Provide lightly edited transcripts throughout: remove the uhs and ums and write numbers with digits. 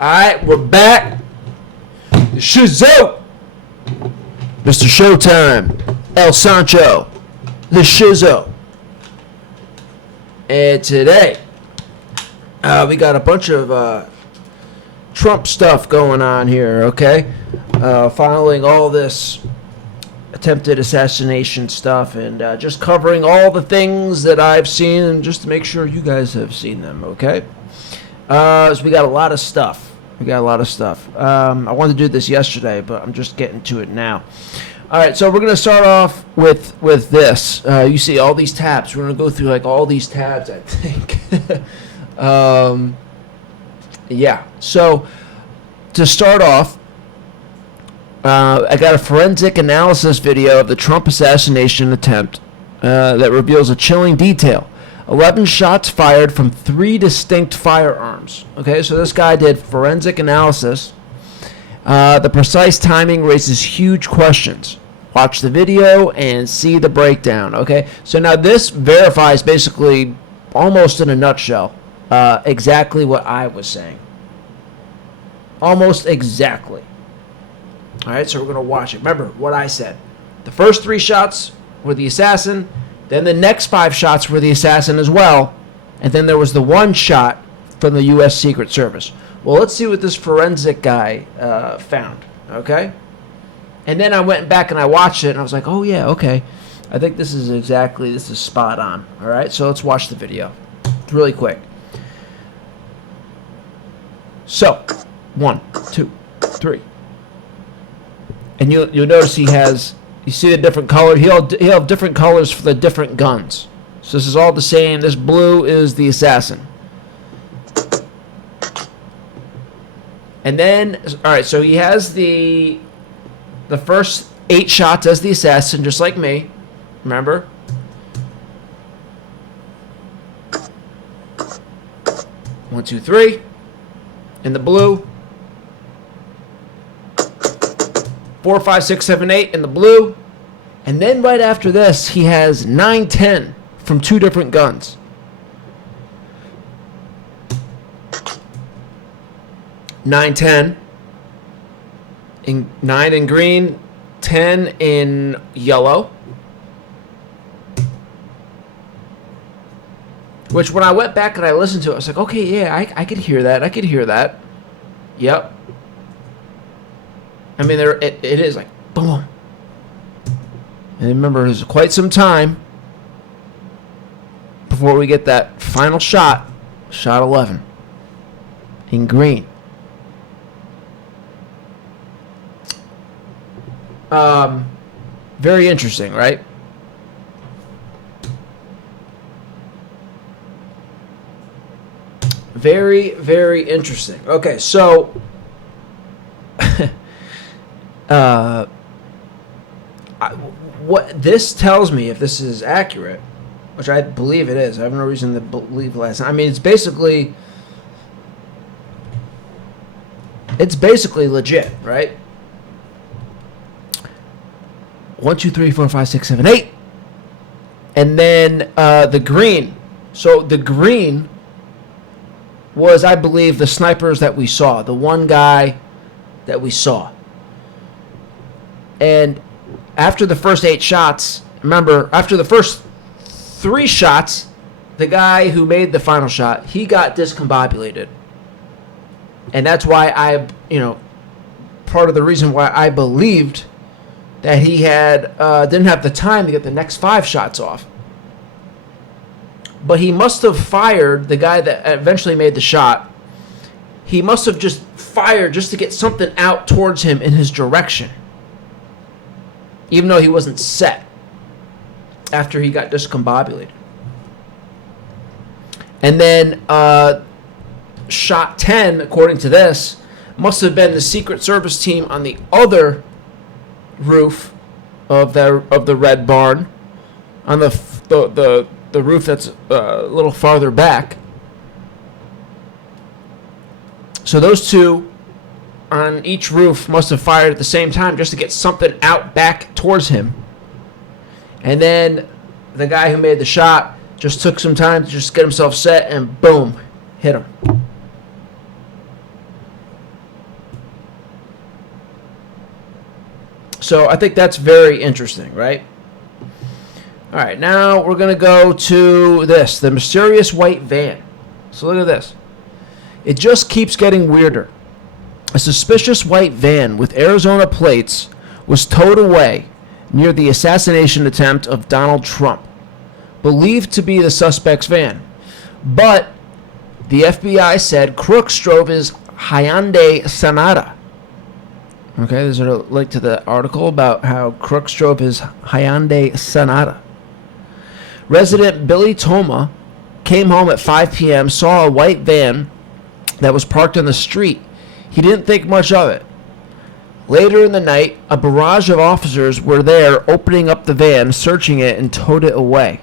Alright, we're back. Shizow! Mr. Showtime. El Sancho. The Shizow. And today, we got a bunch of Trump stuff going on here, okay? Following all this attempted assassination stuff and just covering all the things that I've seen and just to make sure you guys have seen them, okay? So we got a lot of stuff. I wanted to do this yesterday, but I'm just getting to it now. All right, so we're going to start off with this. You see all these tabs. We're going to go through like all these tabs, I think. Yeah, so to start off, I got a forensic analysis video of the Trump assassination attempt that reveals a chilling detail. 11 shots fired from 3 distinct firearms. Okay, so this guy did forensic analysis. The precise timing raises huge questions. Watch the video and see the breakdown. Okay, so now this verifies basically, almost in a nutshell, exactly what I was saying. Almost exactly. All right, so we're going to watch it. Remember what I said. The first 3 shots were the assassin. Then the next 5 shots were the assassin as well. And then there was the 1 shot from the U.S. Secret Service. Well, let's see what this forensic guy found, okay? And then I went back and I watched it, and I was like, oh, yeah, okay. I think this is spot on, all right? So let's watch the video. It's really quick. So, 1, 2, 3. And you'll notice he has... You see the different color? He'll have different colors for the different guns. So this is all the same. This blue is the assassin. And then, all right, so he has the first 8 shots as the assassin, just like me. Remember? One, two, three. In the blue. 4, 5, 6, 7, 8 in the blue. And then right after this, he has 9, 10 from 2 different guns. 9, 10. 9 in green, 10 in yellow. Which when I went back and I listened to it, I was like, okay, yeah, I could hear that. Yep. I mean, it is like, boom. And remember, there's quite some time before we get that final shot, shot 11, in green. Very interesting, right? Very, very interesting. Okay, so... what this tells me, if this is accurate, which I believe it is, I have no reason to believe less. I mean, it's basically legit, right? 1, 2, 3, 4, 5, 6, 7, 8, and then the green. So the green was, I believe, the snipers that we saw, the one guy that we saw. And after the first 8 shots, remember, after the first 3 shots, the guy who made the final shot, he got discombobulated. And that's why part of the reason why I believed that he didn't have the time to get the next 5 shots off. But he must have fired, the guy that eventually made the shot, he must have just fired just to get something out towards him in his direction. Even though he wasn't set after he got discombobulated. And then shot 10, according to this, must have been the Secret Service team on the other roof of the Red Barn, on the roof that's a little farther back. So those 2 on each roof must have fired at the same time just to get something out back towards him. And then the guy who made the shot just took some time to just get himself set and boom, hit him. So I think that's very interesting, right? All right, now we're going to go to this, the mysterious white van. So look at this. It just keeps getting weirder. A suspicious white van with Arizona plates was towed away near the assassination attempt of Donald Trump, believed to be the suspect's van. But the FBI said Crooks drove his Hyundai Sonata. Okay, there's a link to the article about how Crooks drove his Hyundai Sonata. Resident Billy Toma came home at 5 p.m., saw a white van that was parked on the street. He didn't think much of it. Later in the night, a barrage of officers were there opening up the van, searching it, and towed it away.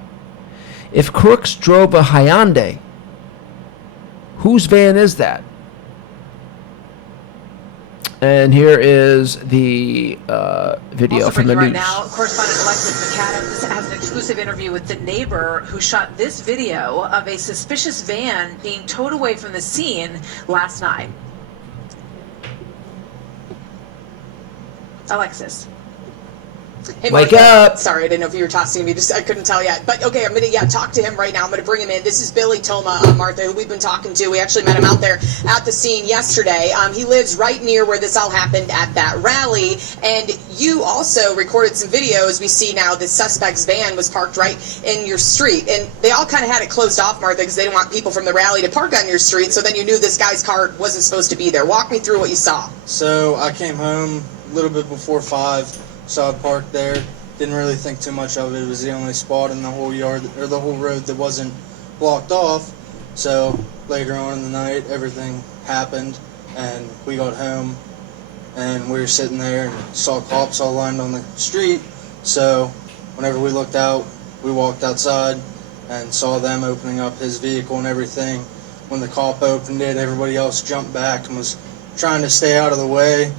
If Crooks drove a Hyundai, whose van is that? And here is the video also from the right news. Now, correspondent Alexis McAdams has an exclusive interview with the neighbor who shot this video of a suspicious van being towed away from the scene last night. Alexis. Hey, Wake Martha. up. Sorry, I didn't know if you were talking to me. I couldn't tell yet. But okay, I'm gonna talk to him right now. I'm gonna bring him in. This is Billy Toma, Martha, who we've been talking to. We actually met him out there at the scene yesterday. He lives right near where this all happened at that rally. And you also recorded some videos. We see now the suspect's van was parked right in your street, and they all kind of had it closed off, Martha, because they didn't want people from the rally to park on your street. So then you knew this guy's car wasn't supposed to be there. Walk me through what you saw. So I came home a little bit before 5, saw it parked there. Didn't really think too much of it. It was the only spot in the whole yard, or the whole road, that wasn't blocked off. So later on in the night, everything happened, and we got home, and we were sitting there and saw cops all lined on the street. So whenever we looked out, we walked outside and saw them opening up his vehicle and everything. When the cop opened it, everybody else jumped back and was trying to stay out of the way.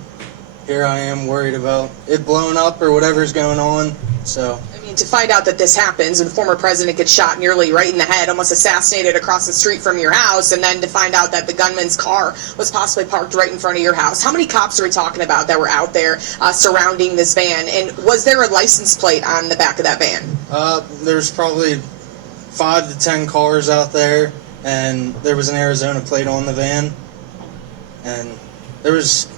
Here I am worried about it blowing up or whatever's going on. So I mean, to find out that this happens and former president gets shot nearly right in the head, almost assassinated across the street from your house, and then to find out that the gunman's car was possibly parked right in front of your house. How many cops are we talking about that were out there surrounding this van? And was there a license plate on the back of that van? there's probably 5 to 10 cars out there, and there was an Arizona plate on the van, and there was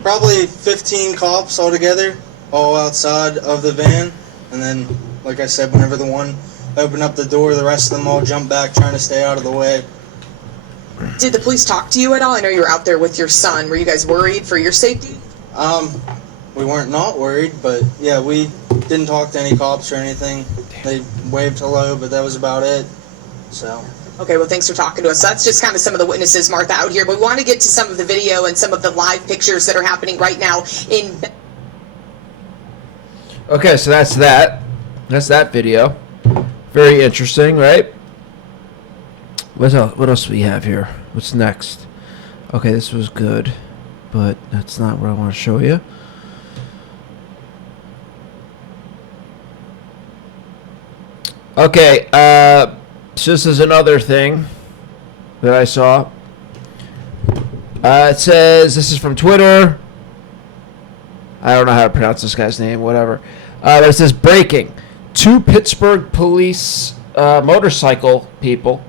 probably 15 cops altogether, all outside of the van. And then, like I said, whenever the one opened up the door, the rest of them all jumped back trying to stay out of the way. Did the police talk to you at all? I know you were out there with your son. Were you guys worried for your safety? We weren't not worried, but yeah, we didn't talk to any cops or anything. They waved hello, but that was about it. So. Okay, well, thanks for talking to us. So that's just kind of some of the witnesses, Martha, out here. But we want to get to some of the video and some of the live pictures that are happening right now in... Okay, so that's that. That's that video. Very interesting, right? What else do we have here? What's next? Okay, this was good, but that's not what I want to show you. Okay, so this is another thing that I saw. It says, this is from Twitter. I don't know how to pronounce this guy's name, whatever. But it says, breaking. 2 Pittsburgh police motorcycle people,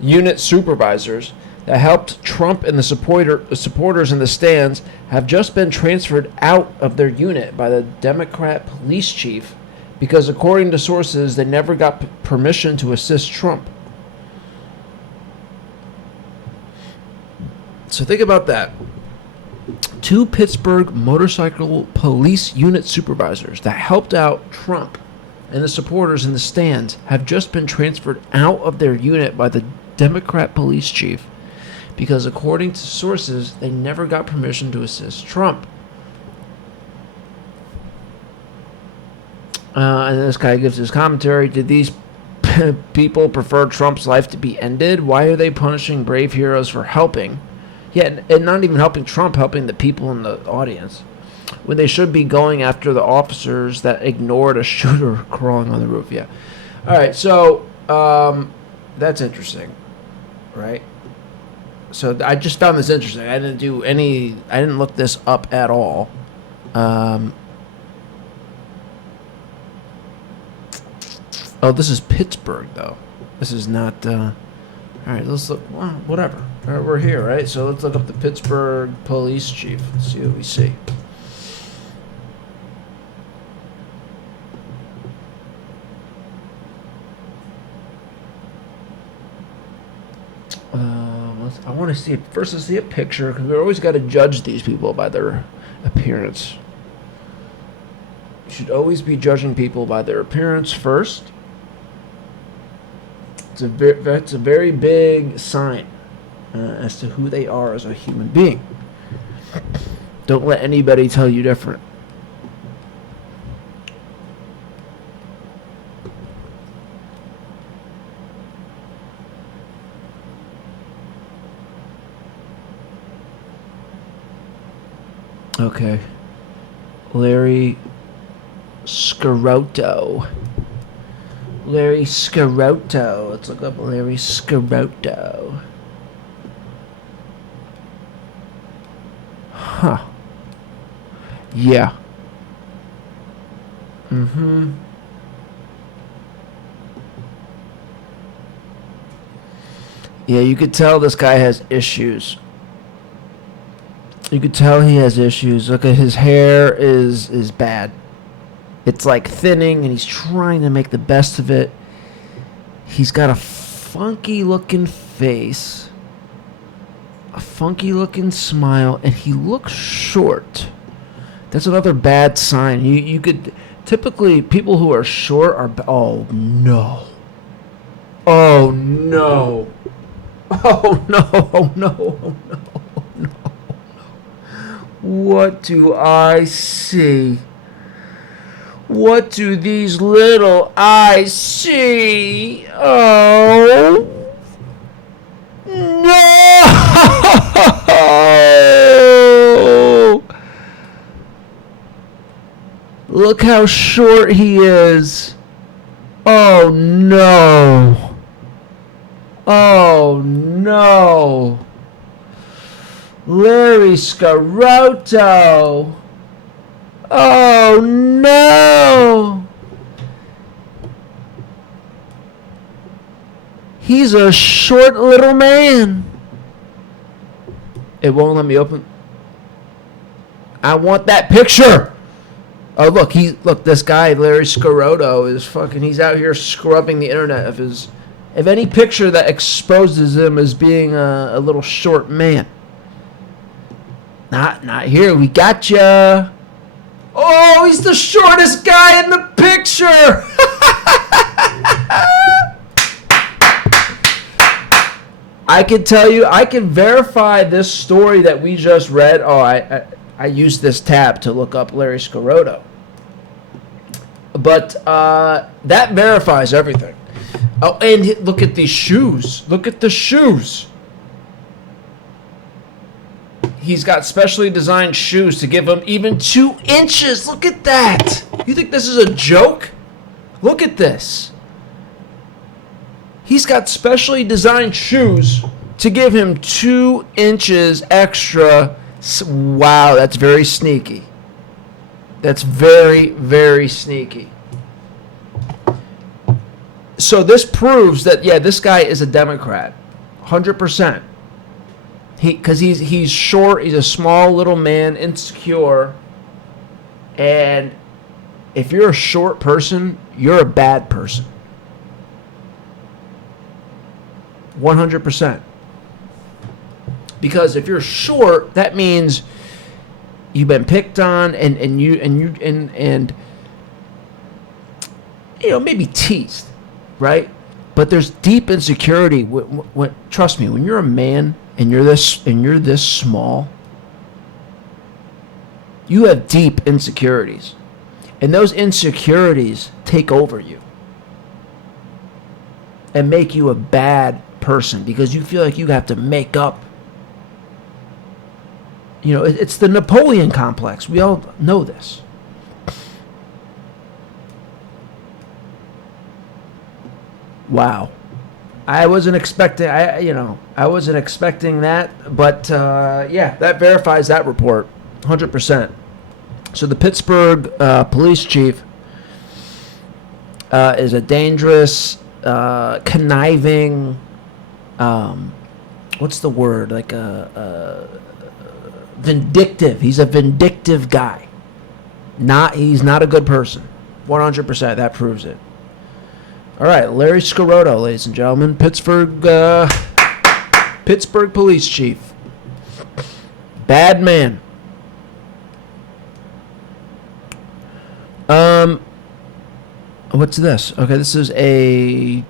unit supervisors, that helped Trump and the supporters in the stands have just been transferred out of their unit by the Democrat police chief because, according to sources, they never got permission to assist Trump. So think about that. 2 Pittsburgh motorcycle police unit supervisors that helped out Trump and the supporters in the stands have just been transferred out of their unit by the Democrat police chief because, according to sources, they never got permission to assist Trump. And this guy gives his commentary. Did these people prefer Trump's life to be ended? Why are they punishing brave heroes for helping? Yeah, and not even helping Trump, helping the people in the audience, when they should be going after the officers that ignored a shooter crawling on the roof. Yeah. All right, so that's interesting, right? So I just found this interesting. I didn't look this up at all. Oh, this is Pittsburgh, though. This is not. All right, let's look. Well, whatever. All right, we're here, right? So let's look up the Pittsburgh police chief. Let's see what we see. I want to see it first. Let's see a picture because we always got to judge these people by their appearance. You should always be judging people by their appearance first. That's a very big sign as to who they are as a human being. Don't let anybody tell you different. Okay. Larry Scirotto. Larry Scirotto. Let's look up Larry Scirotto. Huh. Yeah. Mm-hmm. Yeah, you could tell this guy has issues. You could tell he has issues. Look at his hair is bad. It's like thinning, and he's trying to make the best of it. He's got a funky looking face, a funky looking smile, and he looks short. That's another bad sign. You could typically people who are short are oh no. Oh no. Oh no. Oh no. Oh no. What do I see? What do these little eyes see? Oh no! Look how short he is. Oh no! Oh no! Larry Scirotto. Oh no! He's a short little man. It won't let me open. I want that picture. Oh look, this guy Larry Scirotto is fucking. He's out here scrubbing the internet of any picture that exposes him as being a little short man. Not here. We got ya. Oh, he's the shortest guy in the picture. I can tell you, I can verify this story that we just read. Oh, I used this tab to look up Larry Scirotto. But that verifies everything. Oh, and look at these shoes. Look at the shoes. He's got specially designed shoes to give him even 2 inches. Look at that. You think this is a joke? Look at this. He's got specially designed shoes to give him 2 inches extra. Wow, that's very sneaky. That's very, very sneaky. So this proves that, yeah, this guy is a Democrat. 100%. Because he's short, he's a small little man, insecure, and if you're a short person, you're a bad person. 100%. Because if you're short, that means you've been picked on and you know, maybe teased, right? But there's deep insecurity. When trust me, when you're a man and you're this small, you have deep insecurities. And those insecurities take over you and make you a bad person because you feel like you have to make up. You know, it's the Napoleon complex. We all know this. Wow. I wasn't expecting that, but yeah, that verifies that report 100%. So the Pittsburgh police chief is a dangerous, conniving, what's the word? Like vindictive. He's a vindictive guy. He's not a good person. 100%. That proves it. All right, Larry Scirotto, ladies and gentlemen, Pittsburgh police chief. Bad man. What's this? Okay, this is a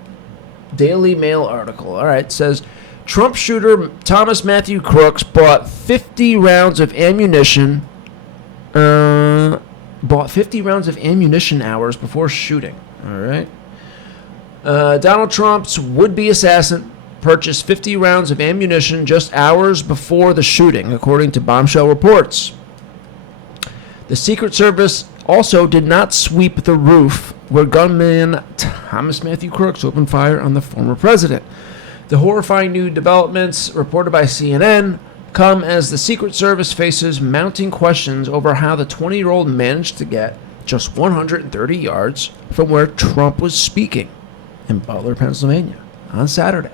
Daily Mail article. All right, it says Trump shooter Thomas Matthew Crooks bought 50 rounds of ammunition. Bought 50 rounds of ammunition hours before shooting. All right. Donald Trump's would-be assassin purchased 50 rounds of ammunition just hours before the shooting, according to bombshell reports. The Secret Service also did not sweep the roof where gunman Thomas Matthew Crooks opened fire on the former president. The horrifying new developments reported by CNN come as the Secret Service faces mounting questions over how the 20-year-old managed to get just 130 yards from where Trump was speaking in Butler, Pennsylvania on Saturday.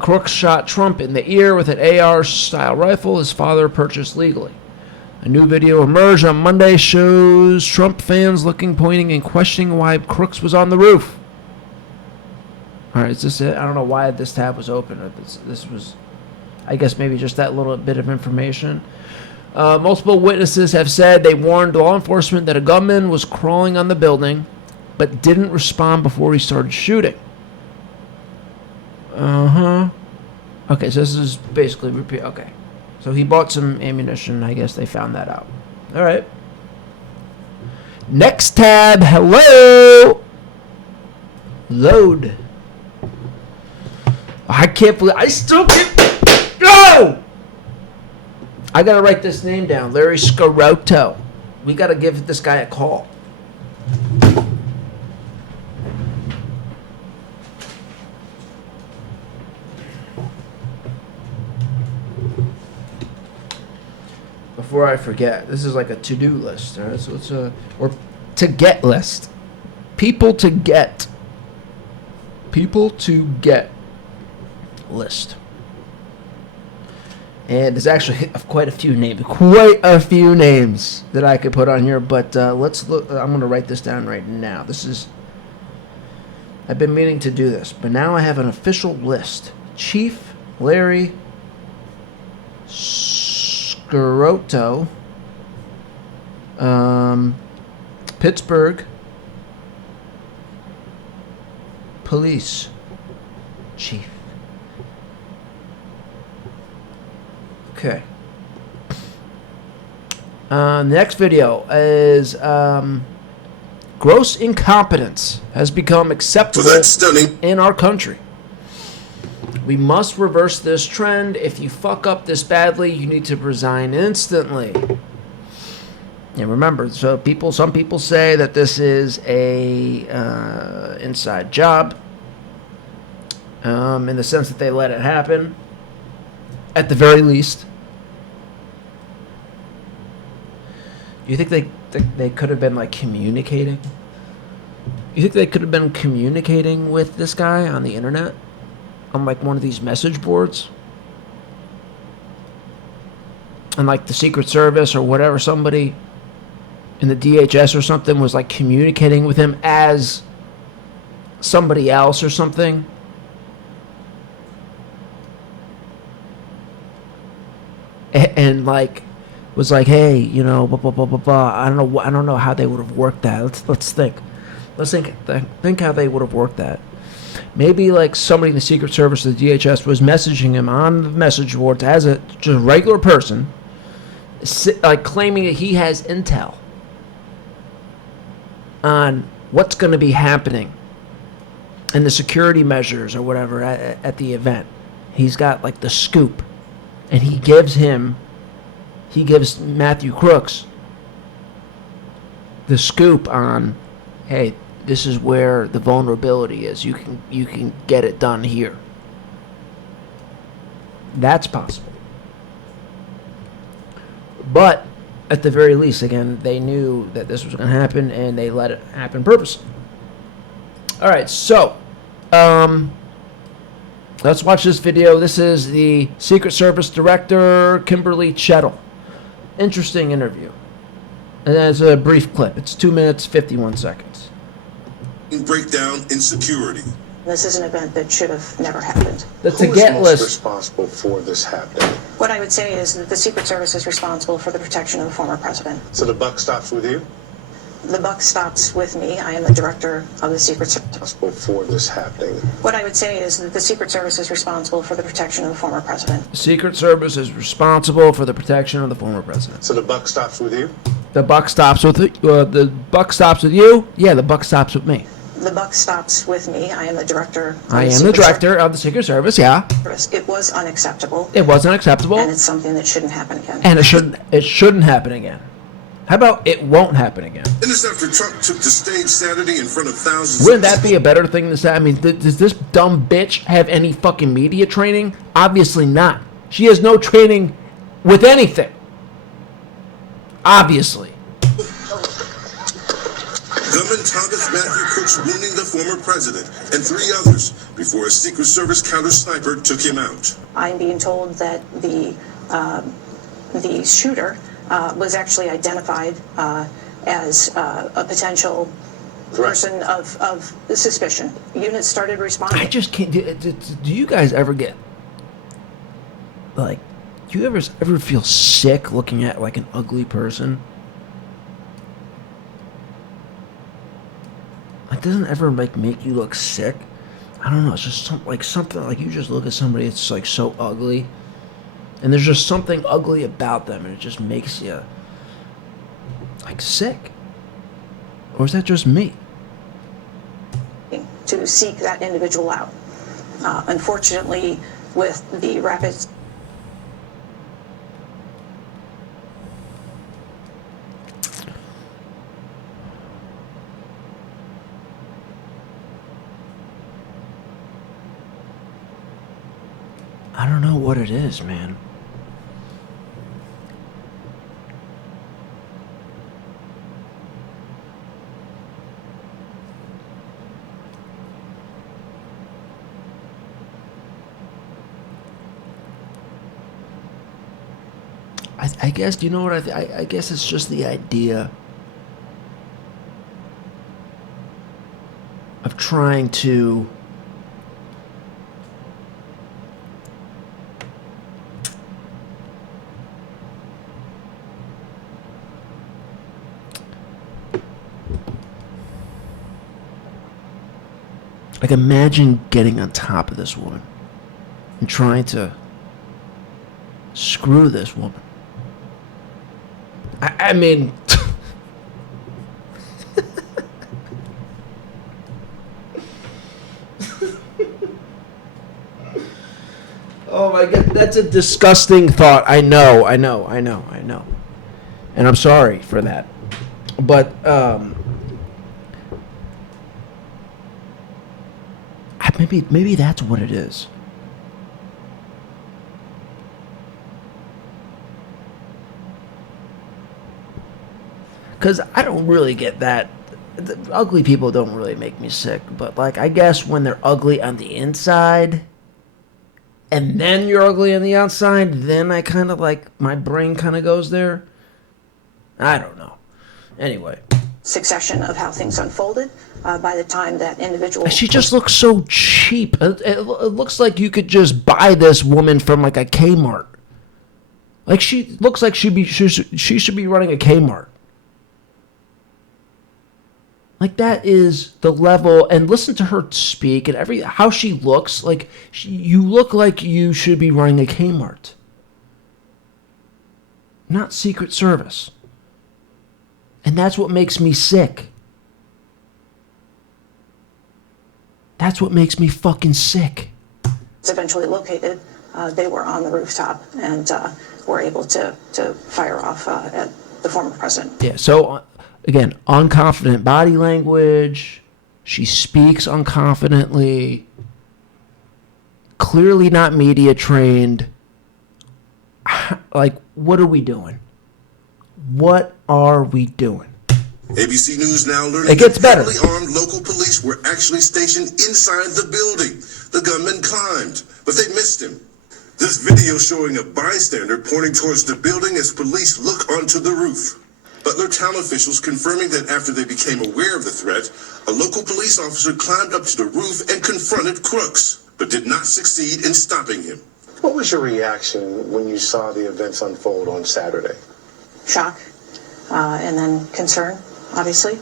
Crooks shot Trump in the ear with an AR-style rifle his father purchased legally. A new video emerged on Monday shows Trump fans looking, pointing, and questioning why Crooks was on the roof. All right, is this it? I don't know why this tab was open. This was, I guess, maybe just that little bit of information. Multiple witnesses have said they warned law enforcement that a gunman was crawling on the building, but didn't respond before he started shooting. Okay, so this is basically repeat. Okay. So he bought some ammunition. I guess they found that out. All right. Next tab. Hello. Load. I can't believe I still can't. No. I gotta write this name down. Larry Scirotto. We gotta give this guy a call. Before I forget, this is like a to-do list, all right? So it's or to-get list. People to get list. And there's actually quite a few names that I could put on here, but let's look. I'm going to write this down right now. I've been meaning to do this, but now I have an official list. Chief Larry Scirotto, Pittsburgh Police Chief. Okay. The next video is gross incompetence has become acceptable in our country. We must reverse this trend. If you fuck up this badly, you need to resign instantly. And remember, some people say that this is a inside job, in the sense that they let it happen, at the very least. You think they could have been like communicating? You think they could have been communicating with this guy on the internet? On like one of these message boards? And like the Secret Service or whatever, somebody in the DHS or something was like communicating with him as somebody else or something? And like was like, hey, you know, blah blah blah blah blah. I don't know how they would have worked that. Let's think how they would have worked that. Maybe like somebody in the Secret Service or the DHS was messaging him on the message boards as a just regular person, like claiming that he has intel on what's going to be happening and the security measures or whatever at the event. He's got like the scoop, and he gives Matthew Crooks the scoop on, hey, this is where the vulnerability is. You can get it done here. That's possible. But at the very least, again, they knew that this was going to happen, and they let it happen purposely. All right, so let's watch this video. This is the Secret Service Director, Kimberly Chettle. Interesting interview. And that's a brief clip. It's 2 minutes, 51 seconds. Breakdown in security. This is an event that should have never happened. The Who to is get most list. responsible for this happening? What I would say is that the Secret Service is responsible for the protection of the former president. So the buck stops with you? The buck stops with me. I am the director of the Secret Service. Responsible for this happening? What I would say is that the Secret Service is responsible for the protection of the former president. The Secret Service is responsible for the protection of the former president. So the buck stops with you? The buck stops with the buck stops with you. Yeah, the buck stops with me. The buck stops with me. I am the director. I am the director of the Secret Service. Yeah, Service. It was unacceptable, it wasn't acceptable, and it's something that shouldn't happen again. and it shouldn't happen again. How about it won't happen again? And this after Trump took the stage Saturday in front of thousands Wouldn't of that be a better thing to say? I mean, does this dumb bitch have any fucking media training? Obviously not. She has no training with anything. Obviously. Gunman Thomas Matthew Crooks wounding the former president and 3 others before a Secret Service counter sniper took him out. I'm being told that the shooter was actually identified as a potential person of suspicion. Units started responding. I just can't. Do you guys ever get like? Do you ever feel sick looking at like an ugly person? Like, doesn't it ever like make you look sick? I don't know. It's just something like you just look at somebody. It's like so ugly, and there's just something ugly about them, and it just makes you like sick. Or is that just me? To seek that individual out. Unfortunately, with the rapid I don't know what it is, man. I guess, you know what, I guess it's just the idea of trying to like imagine getting on top of this woman and trying to screw this woman. I mean, oh my God, that's a disgusting thought. I know. And I'm sorry for that. But, maybe that's what it is. Because I don't really get that. The ugly people don't really make me sick. But, like, I guess when they're ugly on the inside, and then you're ugly on the outside, then I kind of, like, my brain kind of goes there. I don't know. Anyway. succession of how things unfolded by the time that individual... She just looks so cheap. It looks like you could just buy this woman from, like, a Kmart. Like, she looks like she should be running a Kmart. Like, that is the level, and listen to her speak and how she looks. Like, you look like you should be running a Kmart. Not Secret Service. And that's what makes me sick. That's what makes me fucking sick. ...was eventually located. They were on the rooftop and were able to fire off at the former president. Yeah, so... Again, unconfident body language. She speaks unconfidently. Clearly not media trained. Like, what are we doing? What are we doing? ABC News now learning It gets that better. heavily armed local police were actually stationed inside the building. The gunman climbed, but they missed him. This video showing a bystander pointing towards the building as police look onto the roof. Butler town officials confirming that after they became aware of the threat, a local police officer climbed up to the roof and confronted Crooks, but did not succeed in stopping him. What was your reaction when you saw the events unfold on Saturday? Shock, and then concern, obviously,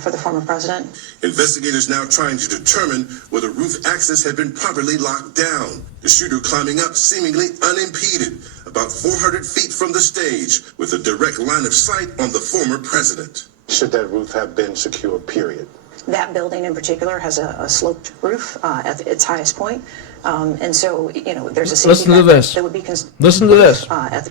for the former president. Investigators now trying to determine whether roof access had been properly locked down. The shooter climbing up seemingly unimpeded, about 400 feet from the stage, with a direct line of sight on the former president. Should that roof have been secure, period? That building in particular has a sloped roof at its highest point. And so, there's a safety Listen to factor this. that would be Listen to this.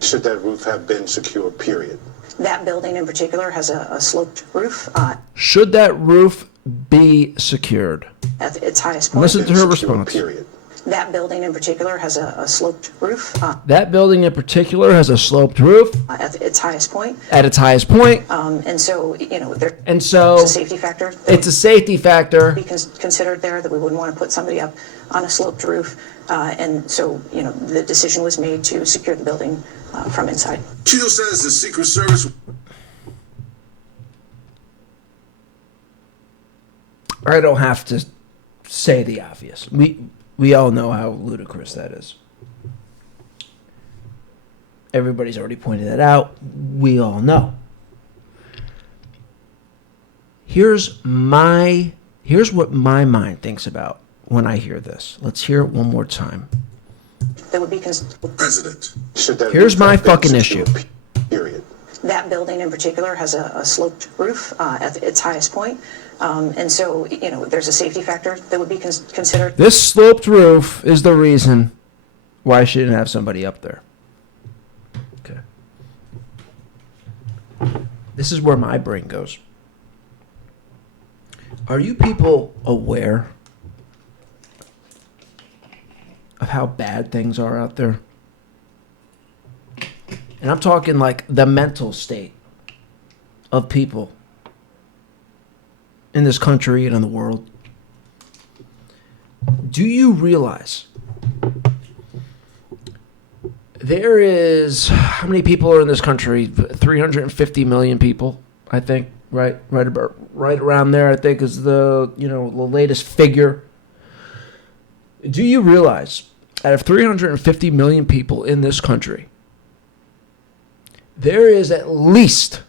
Should that roof have been secure, period? That building in particular has a sloped roof Should that roof be secured? at its highest point. Listen to her Secure, response. period. That building in particular has a sloped roof That building in particular has a sloped roof at its highest point. at its highest point. And so, there's And so a safety factor that it's a safety factor. would be considered there, that we wouldn't want to put somebody up on a sloped roof. And so, the decision was made to secure the building from inside. Shizow says the Secret Service... I don't have to say the obvious. We all know how ludicrous that is. Everybody's already pointed that out. We all know. Here's what my mind thinks about when I hear this. Let's hear it one more time. That would be President. Should that Here's roof my have been fucking secure, issue. period? That building in particular has a sloped roof at its highest point. And so, there's a safety factor that would be considered. This sloped roof is the reason why I shouldn't have somebody up there. Okay. This is where my brain goes. Are you people aware of how bad things are out there? And I'm talking like the mental state of people in this country and in the world. Do you realize there is, how many people are in this country? 350 million people, I think, right around there, I think is the latest figure. Do you realize out of 350 million people in this country, there is at least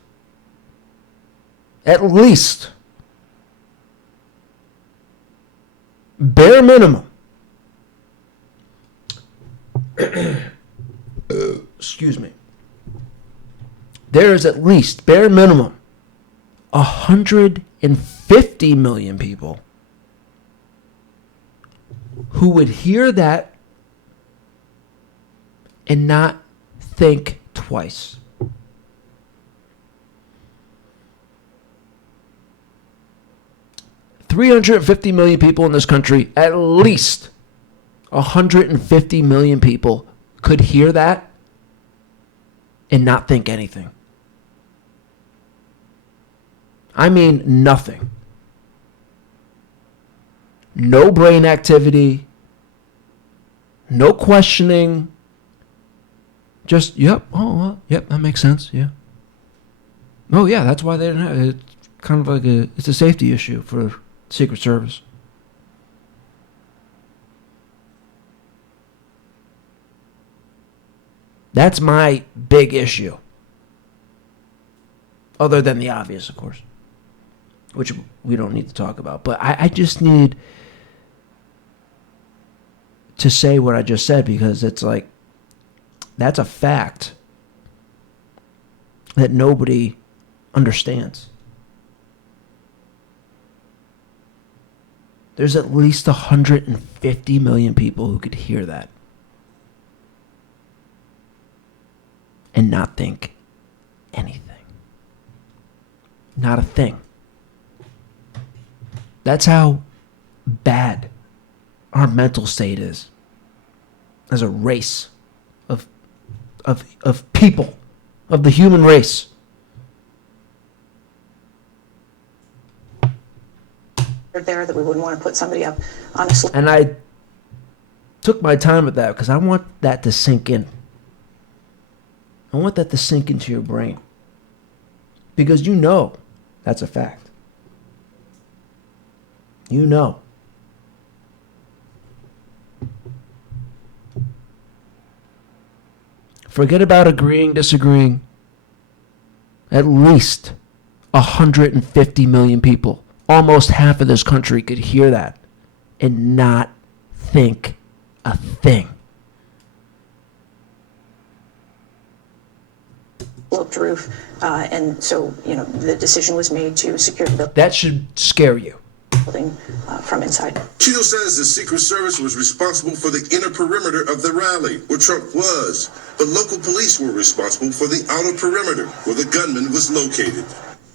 bare minimum excuse me, there is at least bare minimum 150 million people who would hear that and not think twice. $350 million people in this country, at least 150 million people could hear that and not think anything. I mean nothing. No brain activity, no questioning. Just, yep, yep, that makes sense, yeah. Oh, yeah, that's why they didn't have it. It's kind of like it's a safety issue for Secret Service. That's my big issue. Other than the obvious, of course, which we don't need to talk about. But I just need to say what I just said, because it's like, that's a fact that nobody understands. There's at least 150 million people who could hear that and not think anything. Not a thing. That's how bad our mental state is as a race of people, of the human race. there, that we wouldn't want to put somebody up on a And I took my time with that because I want that to sink in. I want that to sink into your brain. Because you know that's a fact. You know. Forget about agreeing, disagreeing. At least 150 million people, almost half of this country, could hear that and not think a thing. sloped roof, and so, you know, the decision was made to secure the That should scare you. building from inside. Shizow says the Secret Service was responsible for the inner perimeter of the rally, where Trump was, but local police were responsible for the outer perimeter, where the gunman was located.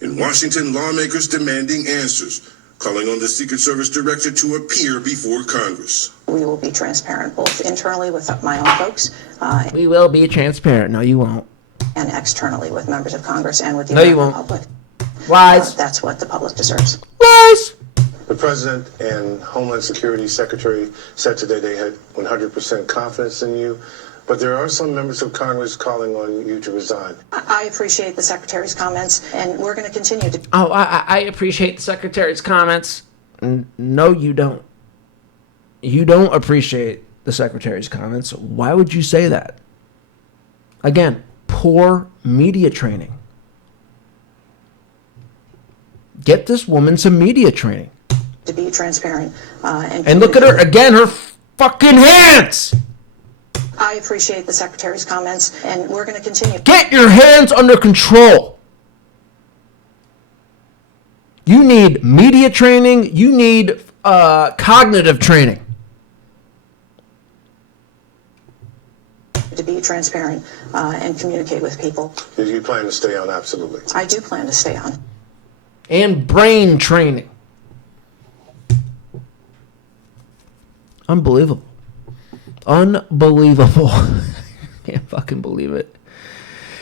In Washington, lawmakers demanding answers, calling on the Secret Service director to appear before Congress. We will be transparent, both internally with my own folks We will be transparent. No, you won't. and externally with members of Congress and with the No, you American won't. public. Lies. That's what the public deserves. Lies. The President and Homeland Security Secretary said today they had 100% confidence in you, but there are some members of Congress calling on you to resign. I appreciate the Secretary's comments, and we're going to continue to Oh, I appreciate the Secretary's comments. No, you don't. You don't appreciate the Secretary's comments. Why would you say that? Again, poor media training. Get this woman some media training. be transparent. And look at her, again, her fucking hands! I appreciate the Secretary's comments, and we're going to continue. Get your hands under control. You need media training. You need cognitive training. To be transparent and communicate with people. You plan to stay on? Absolutely. I do plan to stay on. And brain training. Unbelievable. Unbelievable. Can't fucking believe it.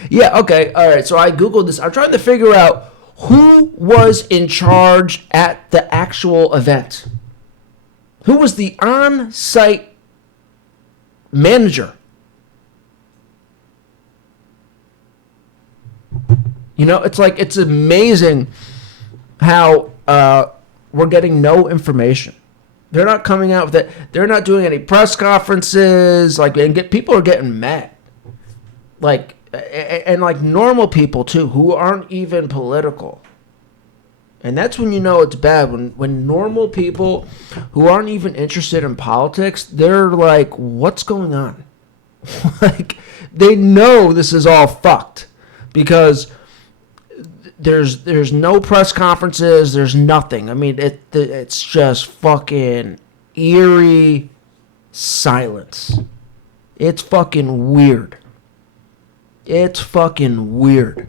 Yeah, okay, all right. So I Googled this. I'm trying to figure out who was in charge at the actual event. Who was the on-site manager? You know, it's like, it's amazing how we're getting no information. They're not coming out with it. They're not doing any press conferences. Like, and people are getting mad. Like, and like normal people too, who aren't even political. And that's when you know it's bad. When normal people who aren't even interested in politics, they're like, what's going on? Like, they know this is all fucked because there's no press conferences, there's nothing. I mean, it's just fucking eerie silence. It's fucking weird. It's fucking weird.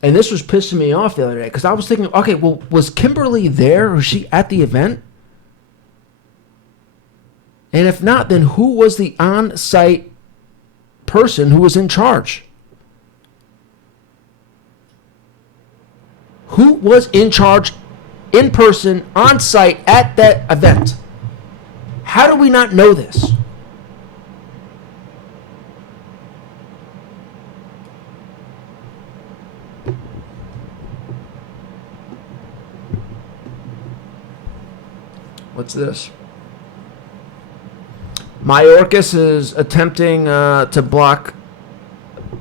And this was pissing me off the other day because I was thinking, okay, well, was Kimberly there? Was she at the event? And if not, then who was the on-site person who was in charge? Who was in charge, in person, on-site, at that event? How do we not know this? What's this? Mayorkas is attempting to block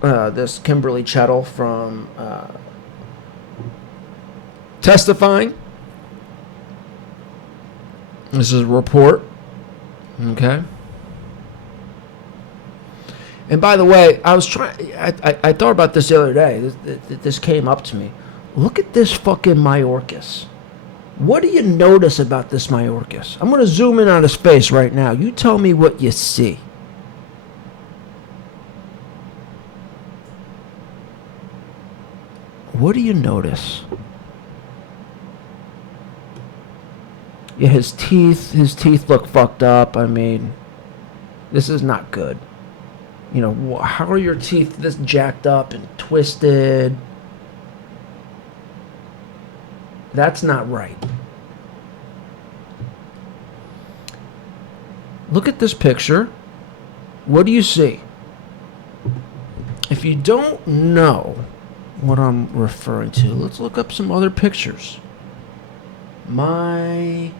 this Kimberly Chettle from testifying. This is a report. Okay. And by the way, I thought about this the other day. This came up to me. Look at this fucking Mayorkas. What do you notice about this Mayorkas? I'm going to zoom in on his face right now. You tell me what you see. What do you notice? Yeah, his teeth look fucked up. I mean, this is not good. You know, how are your teeth this jacked up and twisted? That's not right. Look at this picture. What do you see? If you don't know what I'm referring to, let's look up some other pictures. My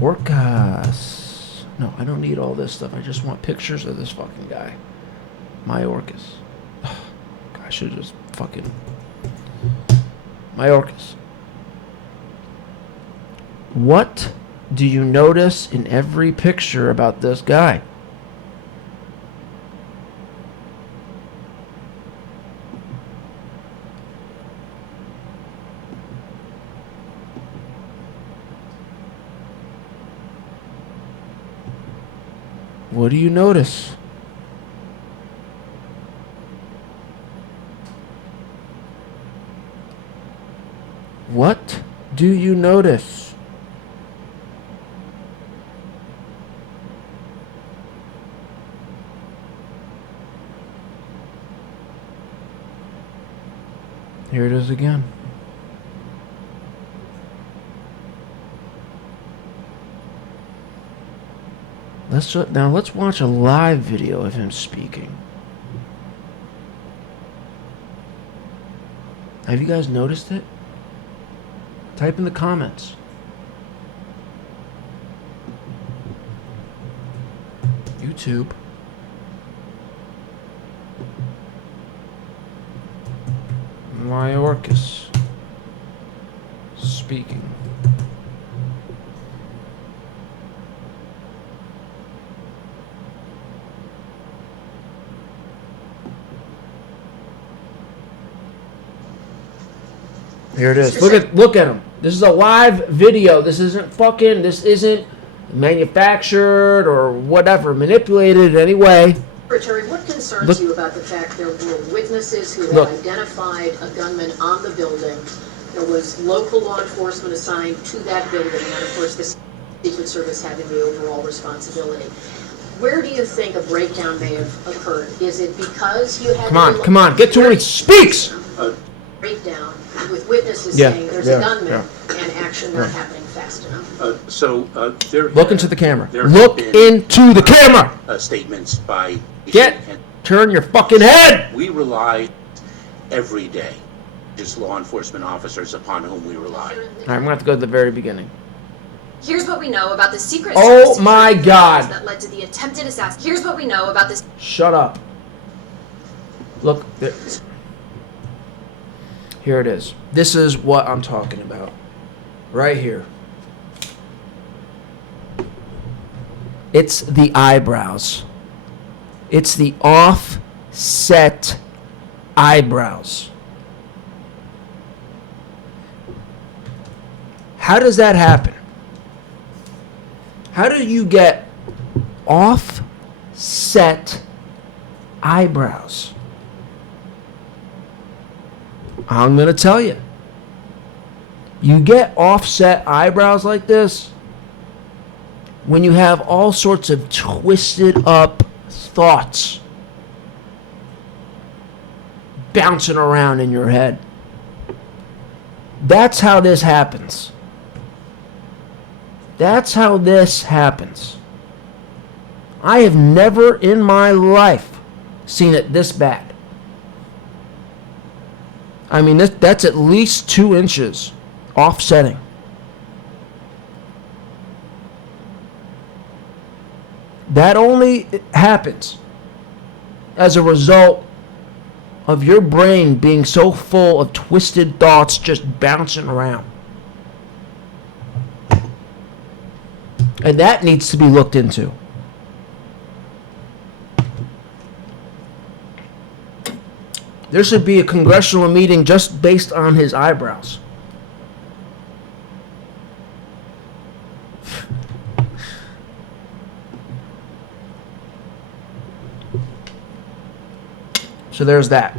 Orcas. No, I don't need all this stuff. I just want pictures of this fucking guy. My Orcas. God, I should have just fucking... My Orcas. What do you notice in every picture about this guy? What do you notice? What do you notice? Here it is again. Let's watch a live video of him speaking. Have you guys noticed it? Type in the comments. YouTube. Mayorkas speaking. Here it is. Look at him. This is a live video. This isn't manufactured or whatever, manipulated in any way. Secretary, what concerns you about the fact there were witnesses who had identified a gunman on the building? There was local law enforcement assigned to that building, and of course the Secret Service having the overall responsibility. Where do you think a breakdown may have occurred? Is it because you had... Come on, get to when he speaks! Breakdown with witnesses saying there's a gunman and action not happening fast enough. Look into the camera. Look into the camera! Statements by... Turn your fucking head! We rely every day, just law enforcement officers upon whom we rely. All right, I'm going to have to go to the very beginning. Here's what we know about the Secret Oh Service my God! that led to the attempted assassination. Here's what we know about this. Shut up. Look, here it is. This is what I'm talking about. Right here. It's the eyebrows. It's the offset eyebrows. How does that happen? How do you get offset eyebrows? I'm going to tell you. You get offset eyebrows like this when you have all sorts of twisted up thoughts bouncing around in your head. That's how this happens. That's how this happens. I have never in my life seen it this bad. I mean, that's at least 2 inches offsetting. That only happens as a result of your brain being so full of twisted thoughts just bouncing around. And that needs to be looked into. There should be a congressional meeting just based on his eyebrows. So there's that.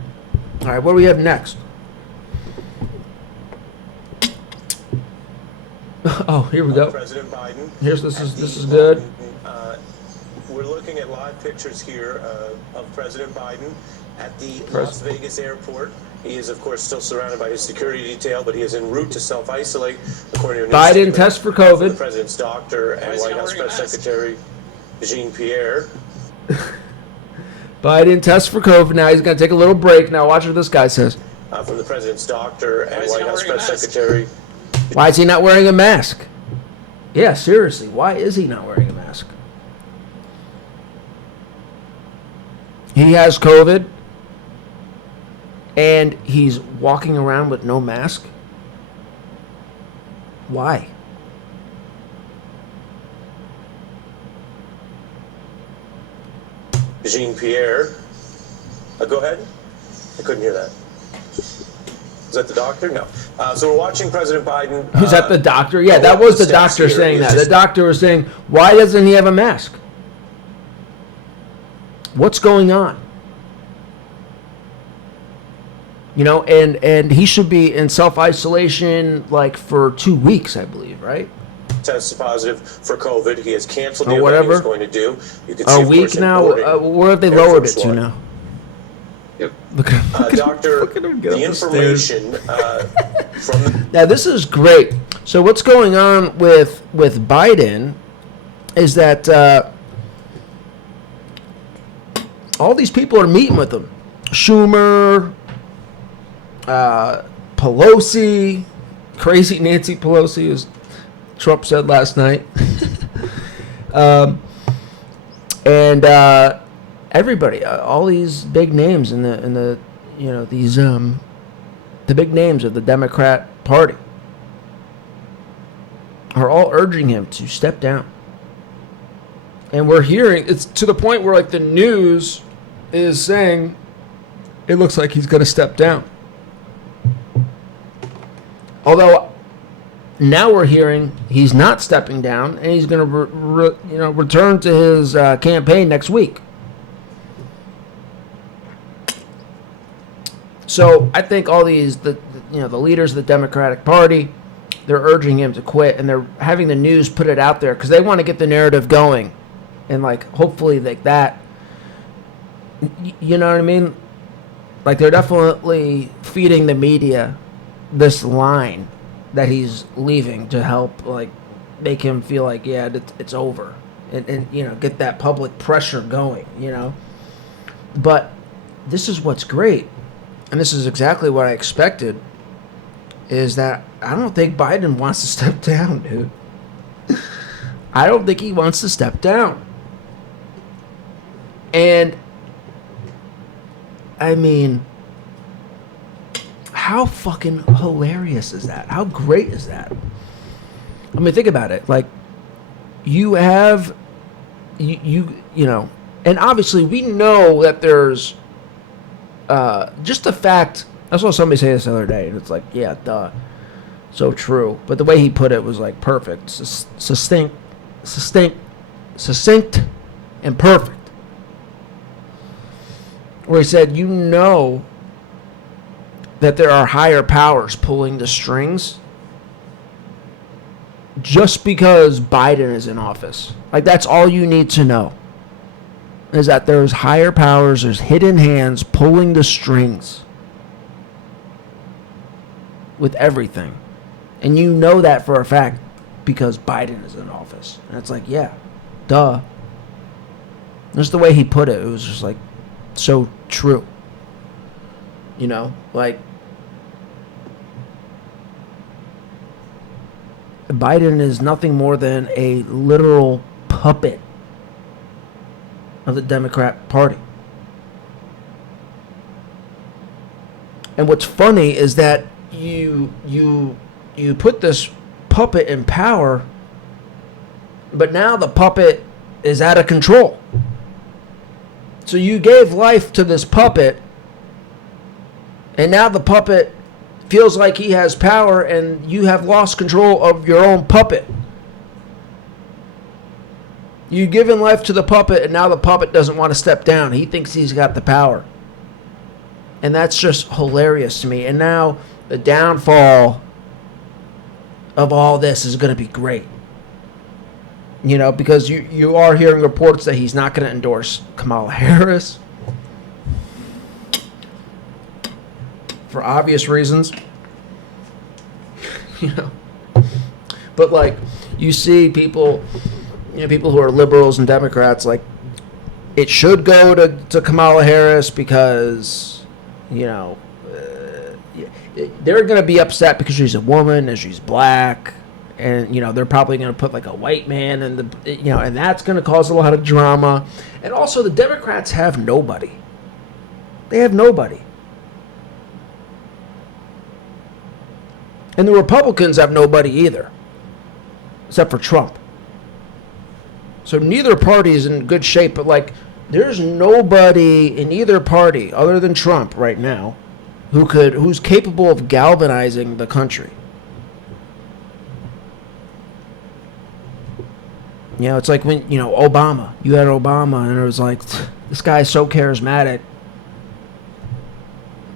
All right, what do we have next? Oh, here we go. President Biden. This is good. we're looking at live pictures here of President Biden at the Las Vegas airport. He is, of course, still surrounded by his security detail, but he is en route to self-isolate, according to a new Biden statement test for from COVID. the president's doctor and White House Press Secretary Jean-Pierre. Biden test for COVID. Now he's going to take a little break. Now watch what this guy says. From the president's doctor and White House Press Secretary. Why is he not wearing a mask? Yeah, seriously. Why is he not wearing a mask? He has COVID, and he's walking around with no mask? Why? Jean-Pierre. Go ahead. I couldn't hear that. Is that the doctor? No. So we're watching President Biden. Is that the doctor? Yeah, that was the doctor saying that. The doctor was saying, why doesn't he have a mask? What's going on? You know, and he should be in self-isolation like for 2 weeks, I believe, right? Tested positive for COVID. He has canceled Or the event he was whatever. going to do. You can A see, of week course, now? in boarding, Where have they Air lowered it Force to One. now? Look at Doctor, look at him get the up the stairs. information from the Now this is great. So what's going on with Biden is that all these people are meeting with him. Schumer, Pelosi, crazy Nancy Pelosi, as Trump said last night, and everybody, all these big names in the you know these the big names of the Democrat Party are all urging him to step down. And we're hearing it's to the point where like the news is saying it looks like he's going to step down. Although now we're hearing he's not stepping down and he's going to return to his campaign next week. So I think all these the leaders of the Democratic Party, they're urging him to quit, and they're having the news put it out there because they want to get the narrative going, and like hopefully like that. You know what I mean? Like they're definitely feeding the media this line that he's leaving to help like make him feel like it's over, and get that public pressure going. But this is what's great. And this is exactly what I expected, is that I don't think Biden wants to step down, dude. I don't think he wants to step down. And, I mean, how fucking hilarious is that? How great is that? I mean, think about it. Like, you have, and obviously we know that there's, just the fact, I saw somebody say this the other day, and it's like, yeah, duh, so true. But the way he put it was like perfect, succinct, and perfect. Where he said, that there are higher powers pulling the strings just because Biden is in office. Like, that's all you need to know. Is that there's higher powers, there's hidden hands pulling the strings with everything. And you know that for a fact because Biden is in office. And it's like, yeah, duh. Just the way he put it, it was just like so true. Like Biden is nothing more than a literal puppet of the Democrat Party. And what's funny is that you put this puppet in power, but now the puppet is out of control. So you gave life to this puppet, and now the puppet feels like he has power, and you have lost control of your own puppet. You've given life to the puppet, and now the puppet doesn't want to step down. He thinks he's got the power. And that's just hilarious to me. And now the downfall of all this is going to be great. You know, because you are hearing reports that he's not going to endorse Kamala Harris for obvious reasons. You know, but like you see people, people who are liberals and Democrats, like it should go to Kamala Harris because, they're going to be upset because she's a woman and she's black. And, they're probably going to put like a white man and and that's going to cause a lot of drama. And also the Democrats have nobody. They have nobody. And the Republicans have nobody either, except for Trump. So neither party is in good shape, but like there's nobody in either party other than Trump right now who's capable of galvanizing the country. It's like when, Obama. You had Obama, and it was like, this guy's so charismatic.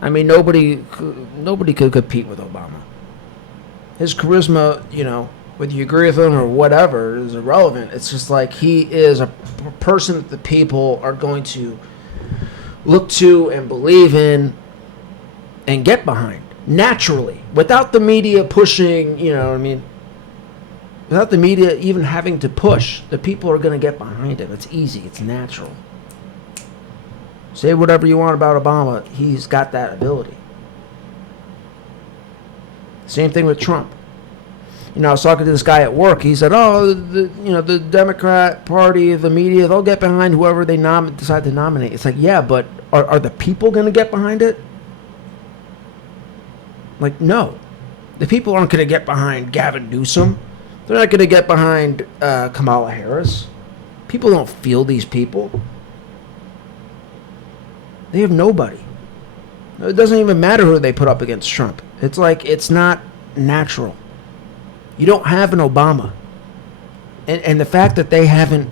I mean, nobody could compete with Obama. His charisma, whether you agree with him or whatever, is irrelevant. It's just like he is a person that the people are going to look to and believe in and get behind naturally, without the media pushing, without the media even having to push. The people are going to get behind him. It's easy. It's natural. Say whatever you want about Obama. He's got that ability. Same thing with Trump. I was talking to this guy at work. He said, the Democrat Party, the media, they'll get behind whoever they decide to nominate. It's like, yeah, but are the people going to get behind it? Like, no. The people aren't going to get behind Gavin Newsom. They're not going to get behind Kamala Harris. People don't feel these people. They have nobody. It doesn't even matter who they put up against Trump. It's like, it's not natural. You don't have an Obama. And the fact that they haven't,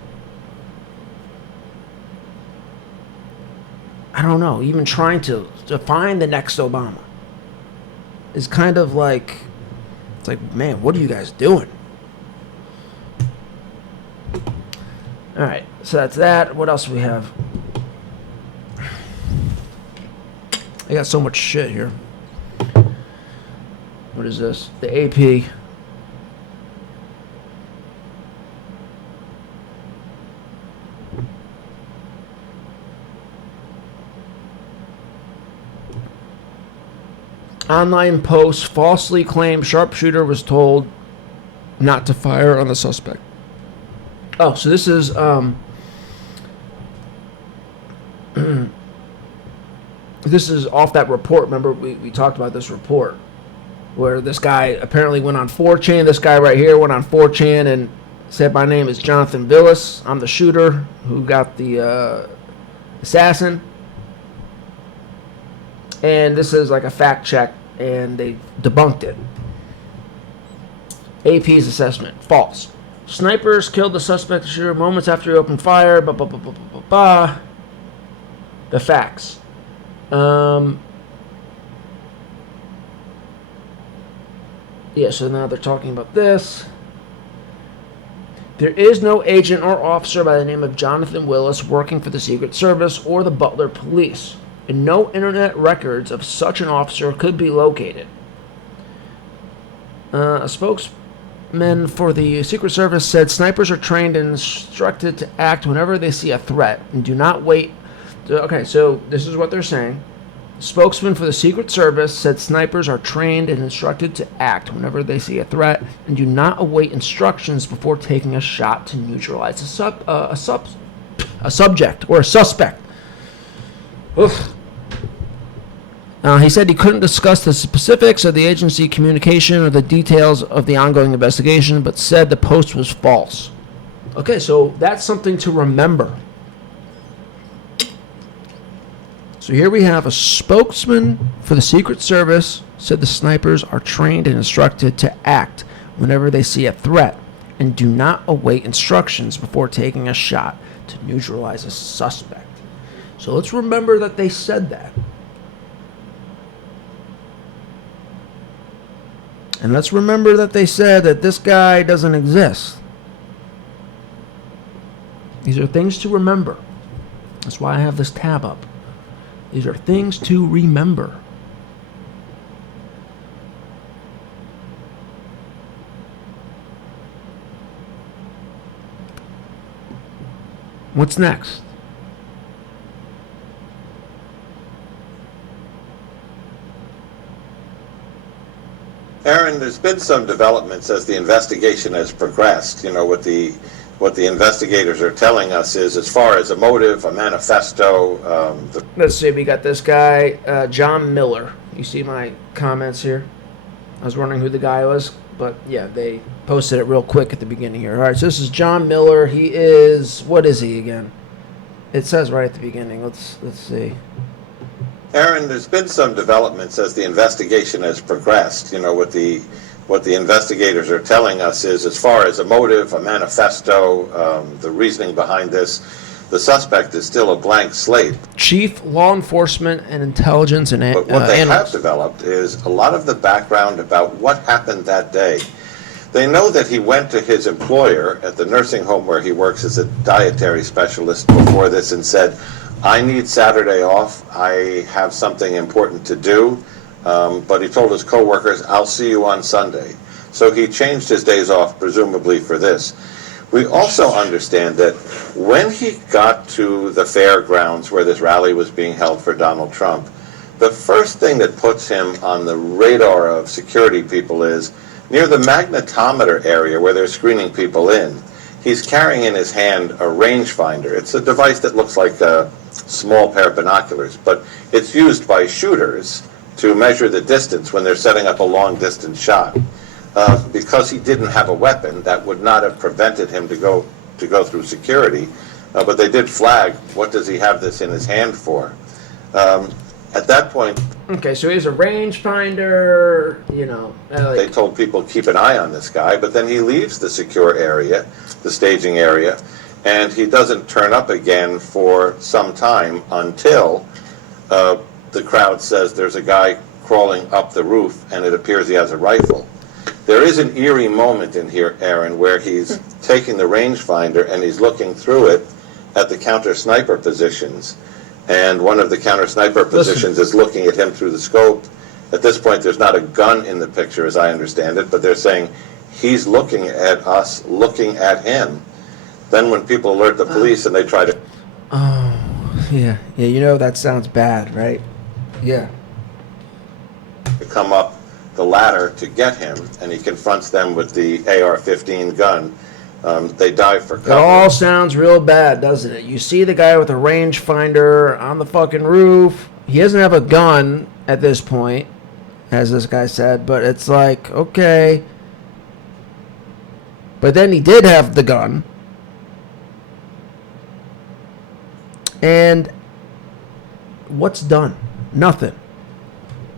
I don't know, even trying to find the next Obama is kind of like, it's like, man, what are you guys doing? All right, so that's that. What else do we have? I got so much shit here. What is this? The AP. Online post falsely claimed sharpshooter was told not to fire on the suspect. Oh, so this is this is off that report. Remember, we talked about this report where this guy apparently went on 4chan. This guy right here went on 4chan and said, "My name is Jonathan Villas. I'm the shooter who got the assassin." And this is like a fact check, and they debunked it. AP's assessment: false. Snipers killed the suspect shooter moments after he opened fire. The facts. Yeah, so now they're talking about this. There is no agent or officer by the name of Jonathan Willis working for the Secret Service or the Butler Police, and no internet records of such an officer could be located. A spokesman for the Secret Service said snipers are trained and instructed to act whenever they see a threat and do not wait. Okay, so this is what they're saying. The spokesman for the Secret Service said snipers are trained and instructed to act whenever they see a threat and do not await instructions before taking a shot to neutralize a subject or a suspect. Oof. He said he couldn't discuss the specifics of the agency communication or the details of the ongoing investigation, but said the post was false. Okay, so that's something to remember. So here we have a spokesman for the Secret Service said the snipers are trained and instructed to act whenever they see a threat and do not await instructions before taking a shot to neutralize a suspect. So let's remember that they said that. And let's remember that they said that this guy doesn't exist. These are things to remember. That's why I have this tab up. These are things to remember. What's next? Aaron, there's been some developments as the investigation has progressed. You know, what the investigators are telling us is, as far as a motive, a manifesto. Let's see, we got this guy, John Miller. You see my comments here? I was wondering who the guy was, but yeah, they posted it real quick at the beginning here. All right, so this is John Miller. He is, what is he again? It says right at the beginning. Let's see. Aaron, there's been some developments as the investigation has progressed. You know, what the investigators are telling us is, as far as a motive, a manifesto, the reasoning behind this, the suspect is still a blank slate. Chief Law Enforcement and Intelligence and But what they Analyst. have developed is a lot of the background about what happened that day. They know that he went to his employer at the nursing home where he works as a dietary specialist before this and said, I need Saturday off. I have something important to do. But he told his coworkers, I'll see you on Sunday. So he changed his days off, presumably for this. We also understand that when he got to the fairgrounds where this rally was being held for Donald Trump, the first thing that puts him on the radar of security people is near the magnetometer area where they're screening people in. He's carrying in his hand a rangefinder. It's a device that looks like a small pair of binoculars, but it's used by shooters to measure the distance when they're setting up a long-distance shot. Because he didn't have a weapon, that would not have prevented him to go through security, but they did flag, what does he have this in his hand for? At that point... Okay, so he's a rangefinder, you know. They told people, keep an eye on this guy, but then he leaves the secure area, the staging area, and he doesn't turn up again for some time until the crowd says there's a guy crawling up the roof and it appears he has a rifle. There is an eerie moment in here, Aaron, where he's taking the rangefinder and he's looking through it at the counter sniper positions. And one of the counter sniper positions is looking at him through the scope. At this point, there's not a gun in the picture, as I understand it, but they're saying he's looking at us, looking at him. Then when people alert the police and they try to... Oh, yeah. Yeah, you know that sounds bad, right? Yeah. come up the ladder to get him, and he confronts them with the AR-15 gun. They dive for cover. It all sounds real bad, doesn't it? You see the guy with a rangefinder on the fucking roof. He doesn't have a gun at this point, as this guy said, but it's like, okay. But then he did have the gun. And what's done? Nothing.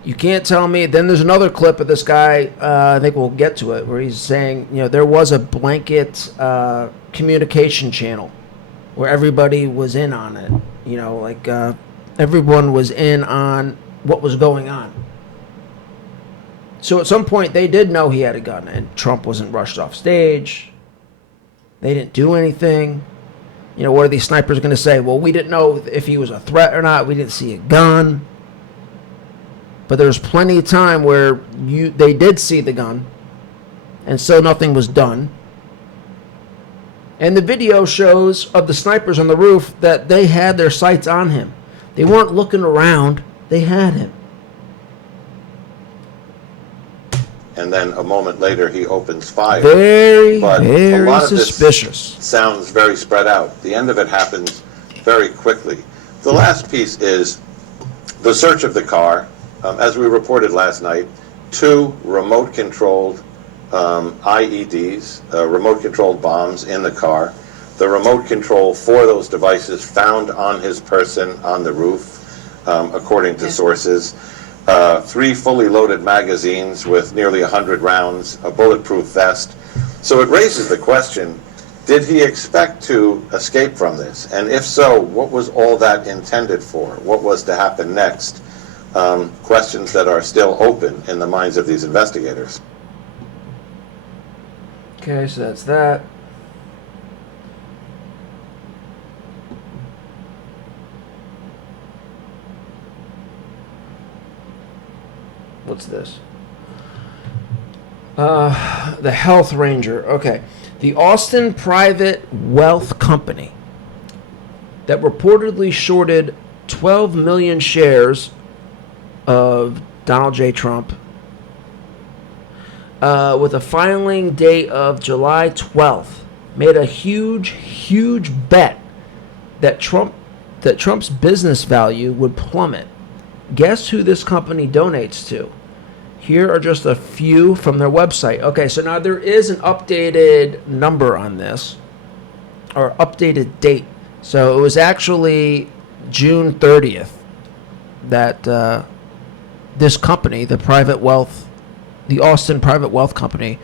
You can't tell me. Then there's another clip of this guy, I think we'll get to it, where he's saying, you know, there was a blanket communication channel where everybody was in on it. You know, like everyone was in on what was going on. So at some point they did know he had a gun, and Trump wasn't rushed off stage. They didn't do anything. You know, what are these snipers going to say? Well, we didn't know if he was a threat or not. We didn't see a gun. But there was plenty of time where they did see the gun, and so nothing was done. And the video shows of the snipers on the roof that they had their sights on him. They weren't looking around. They had him. And then a moment later, he opens fire. Very, but very a lot of suspicious. This sounds very spread out. The end of it happens very quickly. The last piece is the search of the car. As we reported last night, 2 remote-controlled IEDs, remote-controlled bombs in the car. The remote control for those devices found on his person on the roof, according to sources. 3 fully loaded magazines with nearly 100 rounds, a bulletproof vest. So it raises the question, did he expect to escape from this? And if so, what was all that intended for? What was to happen next? Questions that are still open in the minds of these investigators. Okay, so that's that. What's this? The Health Ranger. Okay. The Austin Private Wealth Company that reportedly shorted 12 million shares of Donald J. Trump with a filing date of July 12th made a huge bet that Trump's business value would plummet. Guess who this company donates to? Here are just a few from their website. Okay, so now there is an updated number on this, or updated date. So it was actually June 30th that this company, the Austin Private Wealth Company,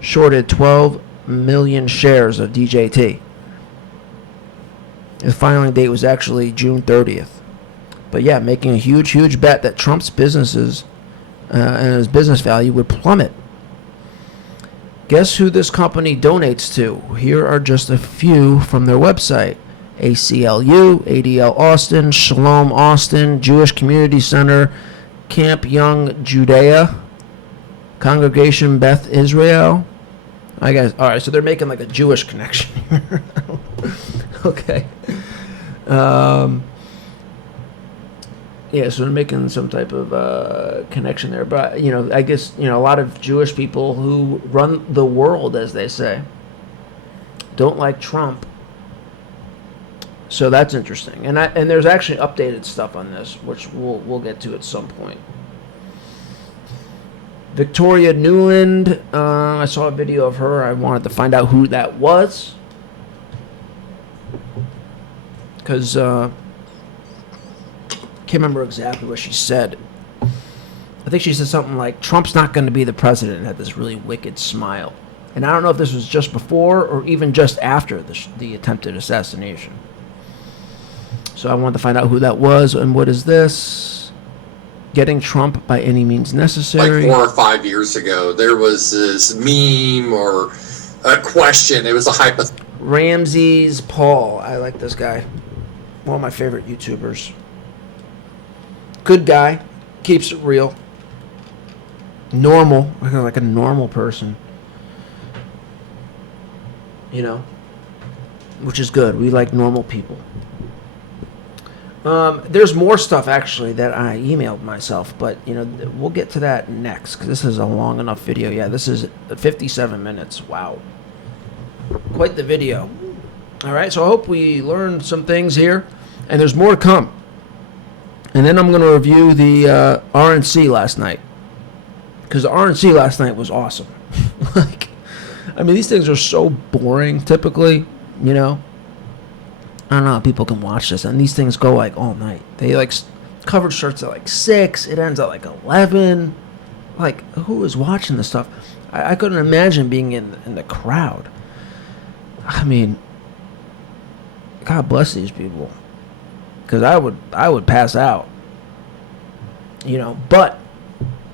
shorted 12 million shares of DJT. The filing date was actually June 30th. But yeah, making a huge bet that Trump's businesses and his business value would plummet. Guess who this company donates to? Here are just a few from their website. ACLU, ADL Austin, Shalom Austin, Jewish Community Center, Camp Young Judea, Congregation Beth Israel. I guess, all right, so they're making like a Jewish connection here. Okay. Yeah, so they're making some type of connection there. But, I guess, a lot of Jewish people who run the world, as they say, don't like Trump. So that's interesting. And there's actually updated stuff on this, which we'll get to at some point. Victoria Newland, I saw a video of her. I wanted to find out who that was. Because... can't remember exactly what she said. I think she said something like, Trump's not going to be the president, and had this really wicked smile. And I don't know if this was just before or even just after the attempted assassination. So I wanted to find out who that was. And what is this? Getting Trump by any means necessary. Like 4 or 5 years ago, there was this meme or a question. It was a hypothetical. Ramses Paul. I like this guy. One of my favorite YouTubers. Good guy, keeps it real, normal, like a normal person, which is good. We like normal people. There's more stuff actually that I emailed myself, but we'll get to that next because this is a long enough video. Yeah, this is 57 minutes. Wow, quite the video. All right, so I hope we learned some things here, and there's more to come. And then I'm going to review the RNC last night. Because the RNC last night was awesome. These things are so boring, typically, I don't know how people can watch this. And these things go, all night. They, coverage starts at, 6. It ends at, 11. Who is watching this stuff? I couldn't imagine being in the crowd. God bless these people. Because I would pass out, But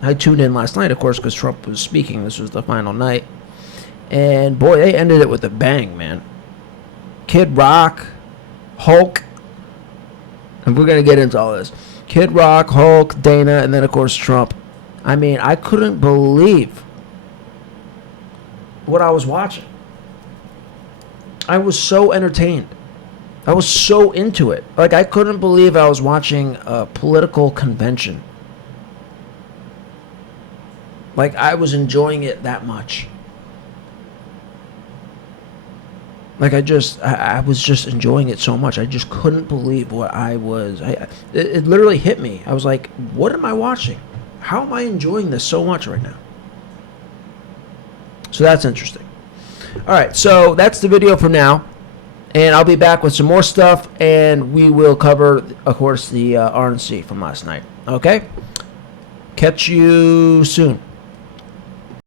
I tuned in last night, of course, because Trump was speaking. This was the final night, and boy, they ended it with a bang, man. Kid Rock, Hulk, and we're gonna get into all this. Kid Rock, Hulk, Dana, and then of course Trump. I couldn't believe what I was watching. I was so entertained. I was so into it. I couldn't believe I was watching a political convention. I was enjoying it that much. I was just enjoying it so much. I just couldn't believe what I was. It literally hit me. I was like, what am I watching? How am I enjoying this so much right now? So that's interesting. All right, so that's the video for now. And I'll be back with some more stuff, and we will cover, of course, the RNC from last night. Okay? Catch you soon.